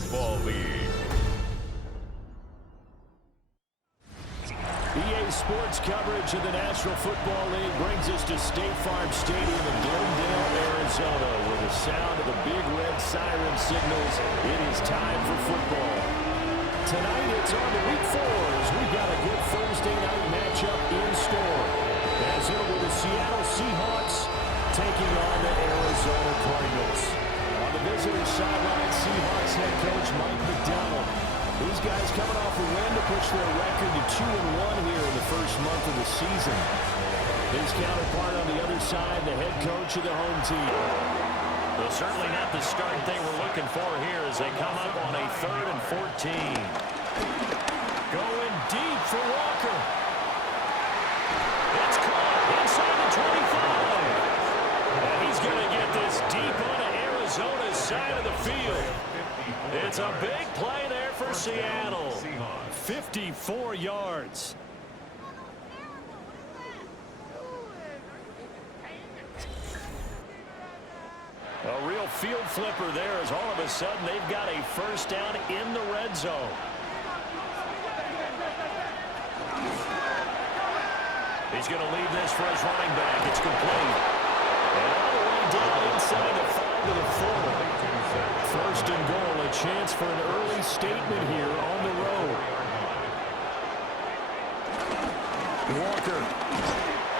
Football League. EA Sports coverage of the National Football League brings us to State Farm Stadium in Glendale, Arizona, where the sound of the big red siren signals it is time for football. Tonight it's on to Week 4 as we've got a good Thursday night matchup in store. As it will be the Seattle Seahawks taking on the Arizona Cardinals. On the visitor sideline, Seahawks head coach Mike McDonald. These guys coming off a win to push their record to 2-1 here in the first month of the season. His counterpart on the other side, the head coach of the home team. Well, certainly not the start they were looking for here as they come up on a 3rd and 14. Going deep for Walker. It's caught inside the 25. And he's going to get this deep onto Arizona's side of the field. It's a big play there for Seattle. 54 yards. A real field flipper there as all of a sudden they've got a first down in the red zone. He's going to leave this for his running back. It's complete. And all the way down inside the 5 to the 4. First and goal, a chance for an early statement here on the road. Walker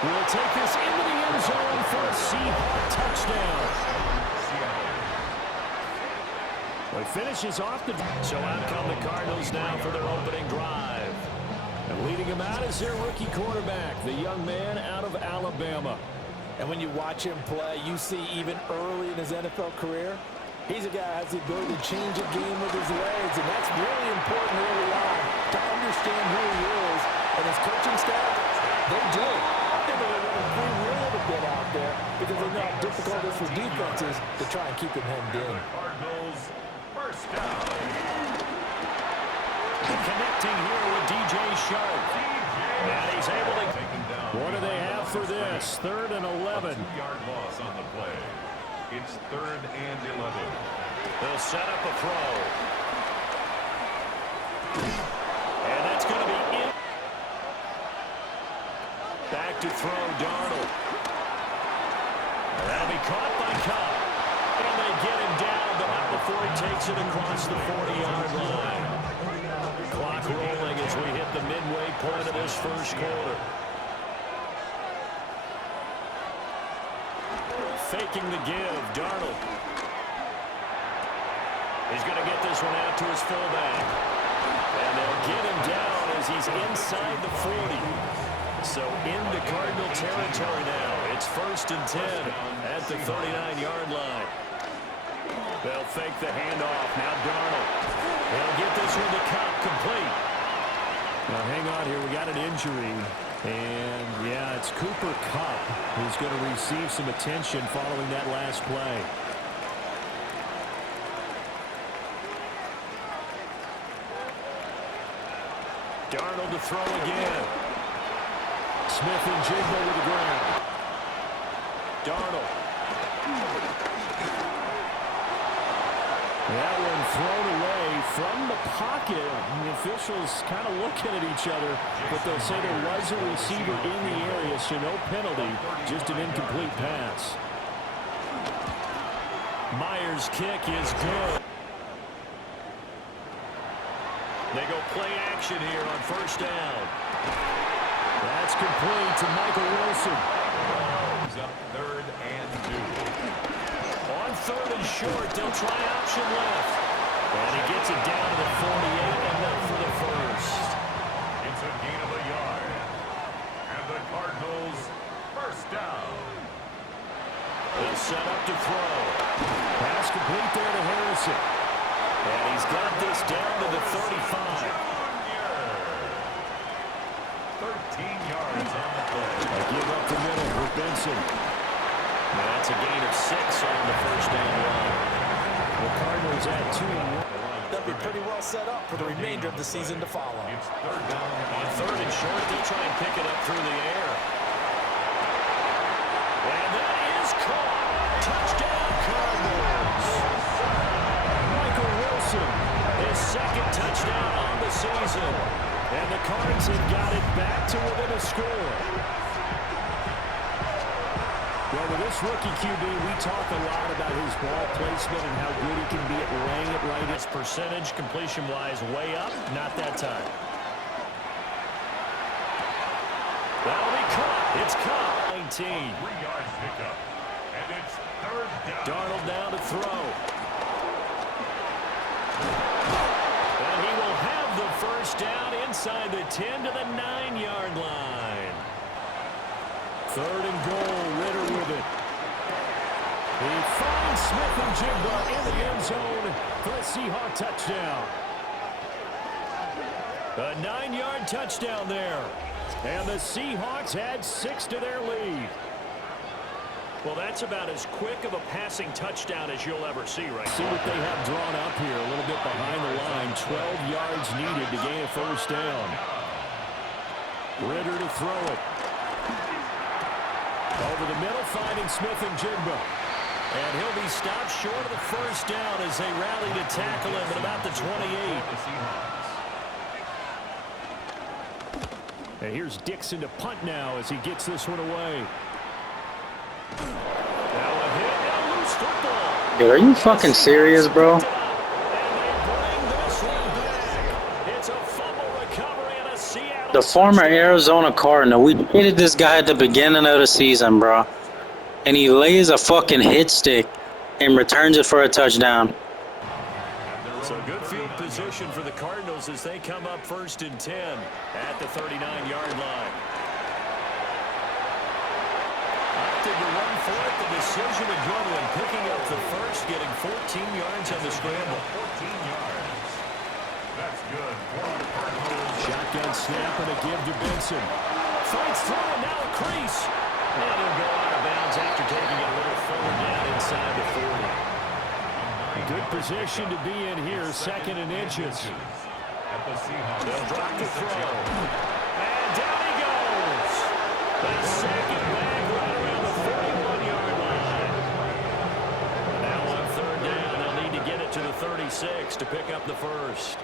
will take this into the end zone for a Seahawk touchdown. He finishes off the... So out come the Cardinals now for their opening drive. And leading him out is their rookie quarterback, the young man out of Alabama. And when you watch him play, you see even early in his NFL career, he's a guy who has the ability to change a game with his legs, and that's really important early on to understand who he is. And his coaching staff, they do. I think they're going to free-wheel a bit out there because they know how difficult it is for defenses to try and keep him hemmed in. Cardinals, first down. Connecting here with DJ Sharp. And he's able to... What do they have for this? 3rd and 11. 2-yard loss on the play. It's 3rd and 11. They'll set up a throw. And that's going to be in. Back to throw, Darnold. That'll be caught by Cup. And they get him down, but not before he takes it across the 40-yard line. Clock rolling as we hit the midway point of this first quarter. Faking the give, Darnold. He's going to get this one out to his fullback. And they'll get him down as he's inside the 40. So into Cardinal territory now. It's 1st and 10 at the 39-yard line. They'll fake the handoff. Now Darnold. They'll get this one to Cup, complete. Now hang on here, we got an injury. And yeah, it's Cooper Kupp who's going to receive some attention following that last play. Darnold to throw again. Smith and Jigba with the ground. Darnold. That one thrown away from the pocket. The officials kind of looking at each other, but they'll say there was a receiver in the area, so no penalty, just an incomplete pass. Myers' kick is good. They go play action here on first down. That's complete to Michael Wilson. He's up 3rd and 2. On 3rd and short, they'll try option left. And he gets it down to the 48 and then for the first. It's a gain of a yard. And the Cardinals, first down. They'll set up to throw. Pass complete there to Harrison. And he's got this down to the 35. 13 yards on the play. A give up the middle for Benson. That's a gain of 6 on the first down line. The Cardinals at 2-1. They'll be pretty well set up for the remainder of the season to follow. It's 3rd down. On 3rd and short, they'll try and pick it up through the air. And that is caught. Touchdown, Cardinals. Michael Wilson season. And the Cards have got it back to within a score. Well, with this rookie QB, we talk a lot about his ball placement and how good he can be at laying it right. His percentage, completion-wise, way up. Not that time. That'll be caught. It's caught. 19. 3-yard pickup. And it's third down. Darnold down to throw. And he will have the first down inside the 10 to the 9-yard line. Third and goal. Ritter with it. He finds Smith and Jigba in the end zone for a Seahawk touchdown. A 9-yard touchdown there. And the Seahawks add 6 to their lead. Well, that's about as quick of a passing touchdown as you'll ever see right See now. what they have drawn up here. A little bit behind the line. 12 yards needed to gain a first down. Ritter to throw it. Over the middle, finding Smith and Jigba. And he'll be stopped short of the first down as they rally to tackle him at about the 28. And here's Dixon to punt now as he gets this one away. Now a hit and a loose football. Dude, are you fucking serious, bro? And they bring this one back. It's a fumble recovery and a Seattle. The former Arizona Cardinal, we hated this guy at the beginning of the season, bro. And he lays a fucking hit stick and returns it for a touchdown. So good field position for the Cardinals as they come up first and 10 at the 39-yard line. Opted to run for it. The decision a good one. Picking up the first, getting 14 yards on the scramble. 14 yards. That's good for the Cardinals. Shotgun snap and a give to Benson. Fights through and now a crease. And he'll go out of bounds after taking it a little forward down inside the 40. Good position to be in here, second and inches. At the Seahawks. They'll drop the throw. And down he goes. The second back right around the 41-yard line. Now on third down, they'll need to get it to the 36 to pick up the first.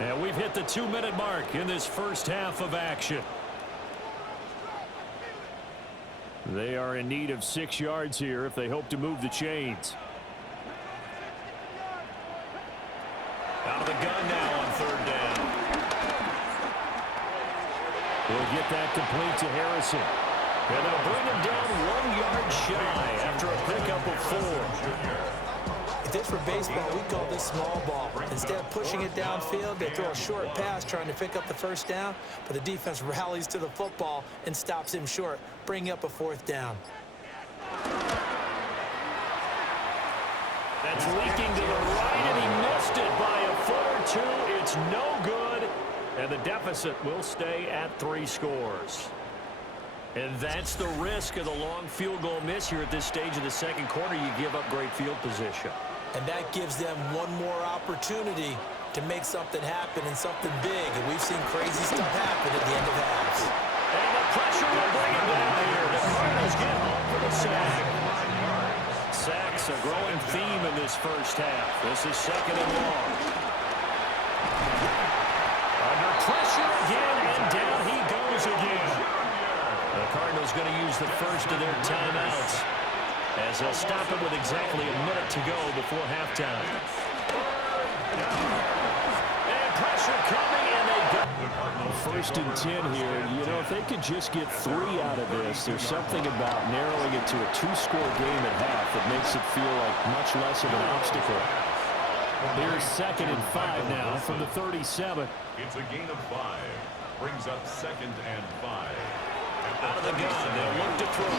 And we've hit the 2-minute mark in this first half of action. They are in need of 6 yards here if they hope to move the chains. Out of the gun now on third down. We'll get that complete to Harrison. And they'll bring him down 1 yard shy after a pickup of 4. If this were baseball, we call this small ball. Instead of pushing it downfield, they throw a short pass trying to pick up the first down, but the defense rallies to the football and stops him short, bringing up a fourth down. That's leaking to the right, and he missed it by a foot or two. It's no good, and the deficit will stay at 3 scores. And that's the risk of the long field goal miss here at this stage of the second quarter. You give up great field position. And that gives them one more opportunity to make something happen and something big. And we've seen crazy stuff happen at the end of halves. And the pressure will bring him down here. The Cardinals get home for the sack. Sacks a growing theme in this first half. This is second and long. Under pressure again, and down he goes again. The Cardinals going to use the first of their timeouts as they'll stop it with exactly a minute to go before halftime. And pressure coming, and they go. First and 10 here. You know, if they could just get 3 out of this, there's something about narrowing it to a 2-score game at half that makes it feel like much less of an obstacle. Here's second and 5 now from the 37. It's a gain of 5. Brings up second and 5. Out of the gun, they'll look to throw.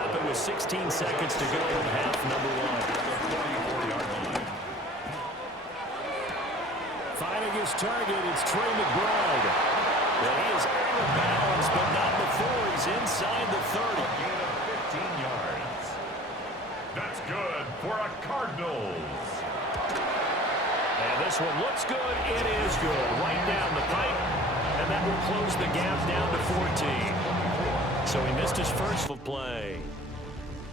Up it with 16 seconds to go in half number 1. Finding his target, it's Trey McBride. And he is out of bounds, but not before he's inside the 30. Gain of 15 yards. That's good for a Cardinals. And this one looks good. It is good. Right down the pipe. And that will close the gap down to 14. So he missed his first play.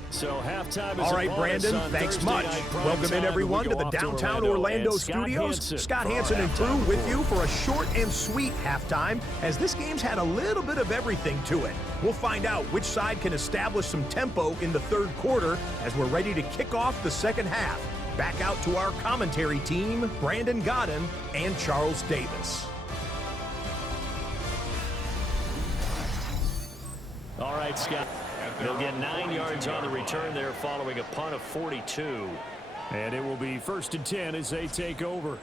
So halftime is All right, upon us Brandon, on thanks Thursday much. Night Prime Welcome in, Time. everyone, We to go the off downtown Orlando Orlando and Scott studios. Hansen Scott for our Hansen and halftime crew with report. you for a short and sweet halftime, as this game's had a little bit of everything to it. We'll find out which side can establish some tempo in the third quarter as we're ready to kick off the second half. Back out to our commentary team, Brandon Godden and Charles Davis. All right, Scott. They'll get 9 yards on the return there following a punt of 42. And it will be 1st and 10 as they take over.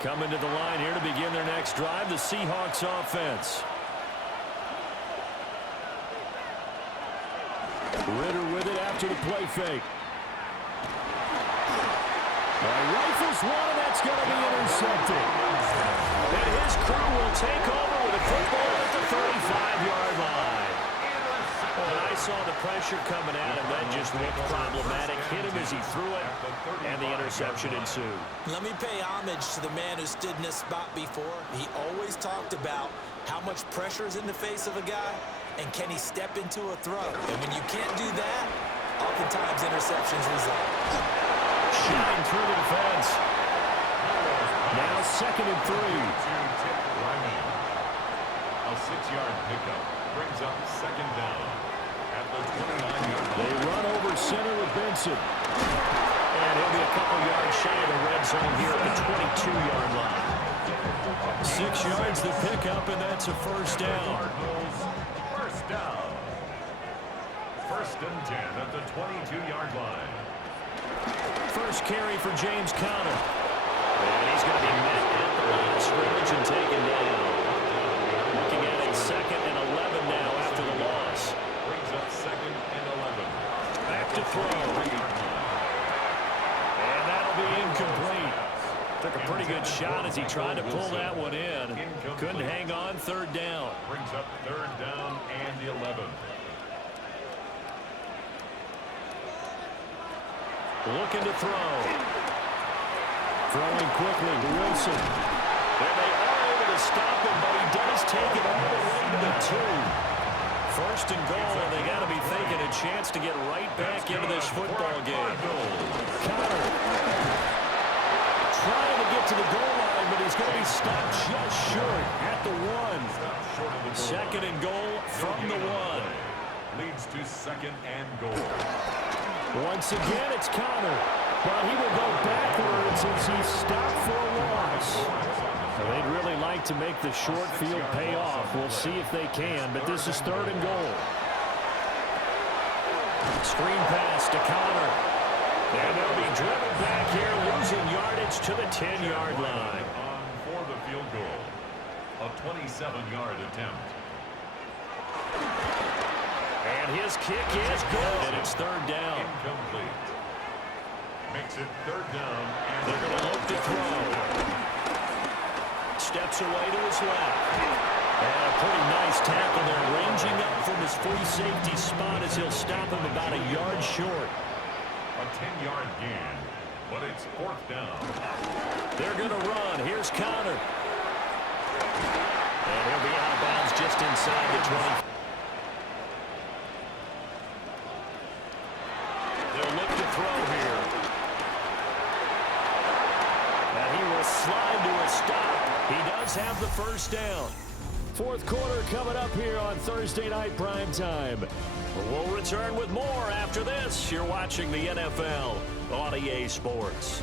Coming to the line here to begin their next drive, the Seahawks offense. Ritter with it after the play fake. Rifles one, and that's going to be intercepted. And his crew will take over with a football at the 35-yard line. When I saw the pressure coming at him, that just looked problematic. Hit him as he threw it, and the interception ensued. Let me pay homage to the man who stood in this spot before. He always talked about how much pressure is in the face of a guy, and can he step into a throw. And when you can't do that, oftentimes interceptions result. Shooting through the defense. Now 2nd and 3. A 6-yard pickup brings up 2nd down at the 29-yard line. They run over center with Benson. And he'll be a couple yards shy of the red zone here at the 22-yard line. 6 yards the pickup, and that's a 1st down. Cardinals, 1st down. 1st and 10 at the 22-yard line. First carry for James Conner. And he's going to be met at the line of scrimmage and taken down. Looking at a 2nd and 11 now after the loss. Brings up 2nd and 11. Back to throw. And that'll be incomplete. Took a pretty good shot as he tried to pull that one in. Couldn't hang on, 3rd down. Brings up 3rd down and the 11. Looking to throw. Throwing quickly to Wilson. And they are able to stop him, but he does take it all the way to the 2. 1st and goal, and they got to be thinking a chance to get right back into this football game. Conner trying to get to the goal line, but he's going to be stopped just short at the 1. 2nd and goal from the 1. Leads to 2nd and goal. Once again, it's Conner. Well, he will go backwards as he's stopped for a loss. They'd really like to make the short field pay off. We'll see if they can, but this is 3rd and goal. Screen pass to Conner. And they'll be driven back here, losing yardage to the 10-yard line. On for the field goal. A 27-yard attempt. And his kick is good. And it's 3rd down. Incomplete. Makes it 3rd down, and They're going to look to throw. Steps away to his left. And a pretty nice tackle there, ranging up from his free safety spot as he'll stop him about a yard short. a 10-yard gain, but it's 4th down. They're going to run. Here's Conner. And he'll be out of bounds just inside the 20. They'll look to throw here. And he will slide to a stop. He does have the 1st down. 4th quarter coming up here on Thursday Night Prime Time. We'll return with more after this. You're watching the NFL on EA Sports.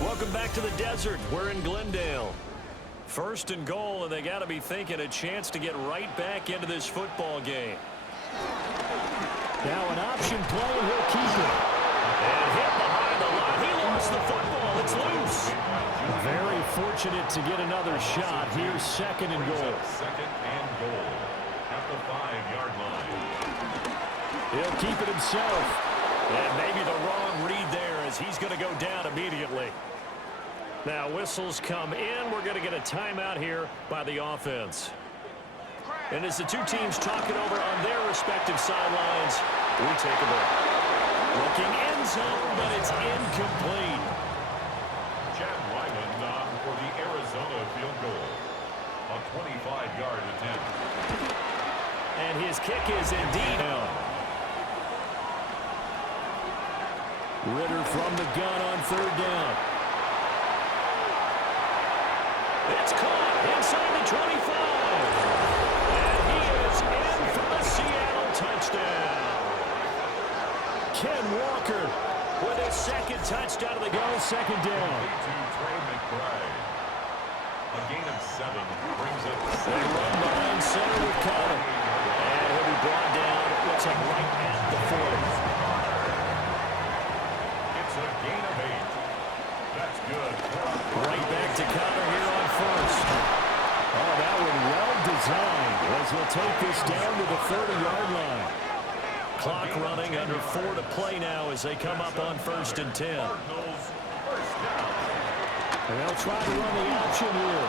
Welcome back to the desert. We're in Glendale. 1st and goal, and they got to be thinking a chance to get right back into this football game. Now an option play, and he'll keep it. And hit behind the line. He lost the football. It's loose. Very fortunate to get another shot. Here's 2nd and goal. 2nd and goal at the 5-yard line. He'll keep it himself. And maybe the wrong read there as he's going to go down immediately. Now whistles come in. We're going to get a timeout here by the offense. And as the two teams talk it over on their respective sidelines, we take a break. Looking end zone, but it's incomplete. Chad Wyman on for the Arizona field goal. A 25-yard attempt. And his kick is indeed out. Ritter from the gun on third down. It's caught inside the 25. And he is in for the Seattle touchdown. Ken Walker With his second touchdown of the game. second down. A gain of 7 brings up They run behind center with Connor. And he'll be brought down, looks like right at the 40. It's a gain of 8. That's good. Right back to Connor here on first. Oh, that one well designed as he'll take this down to the 30-yard line. Clock running, under 4 to play now as they come up on 1st and 10. And they'll try to run the option here.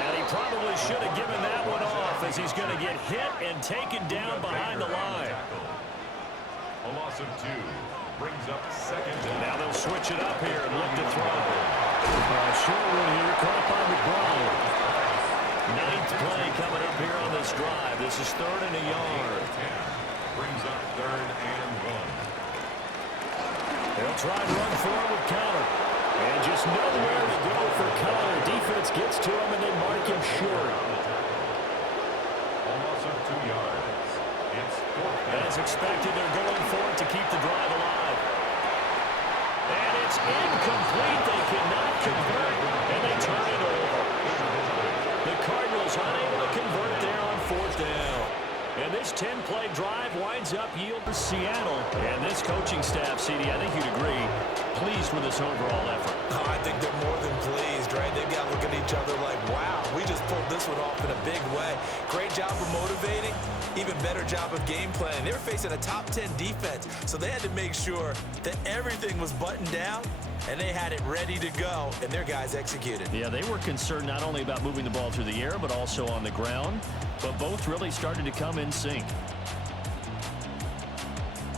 And he probably should have given that one off as he's going to get hit and taken down behind the line. A loss of 2 brings up 2nd down. Now they'll switch it up here and look to throw. Short one here, caught by McBride. 9th play coming up here on this drive. This is 3rd and a yard. Brings up 3rd and 1. They'll try to run forward with Connor. And just nowhere to go for Connor. Defense gets to him and they mark him short. A loss of 2 yards. It's 4th down. As expected, they're going for it to keep the drive alive. And it's incomplete. They cannot convert, and they turn it over. The Cardinals unable to convert there on 4th down. And this 10-play drive winds up yield to Seattle. And this coaching staff, CD, I think you'd agree, pleased with this overall effort. Oh, I think they're more than pleased, right? They've got to look at each other like, wow, we just pulled this one off in a big way. Great job of motivating, even better job of game planning. They were facing a top 10 defense, so they had to make sure that everything was buttoned down, and they had it ready to go, and their guys executed. Yeah, they were concerned not only about moving the ball through the air, but also on the ground. But both really started to come in sync.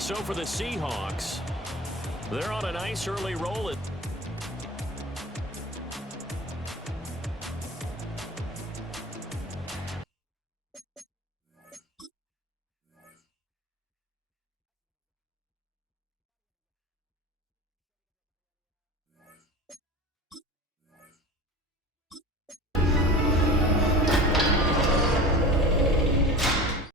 So for the Seahawks, they're on a nice early roll.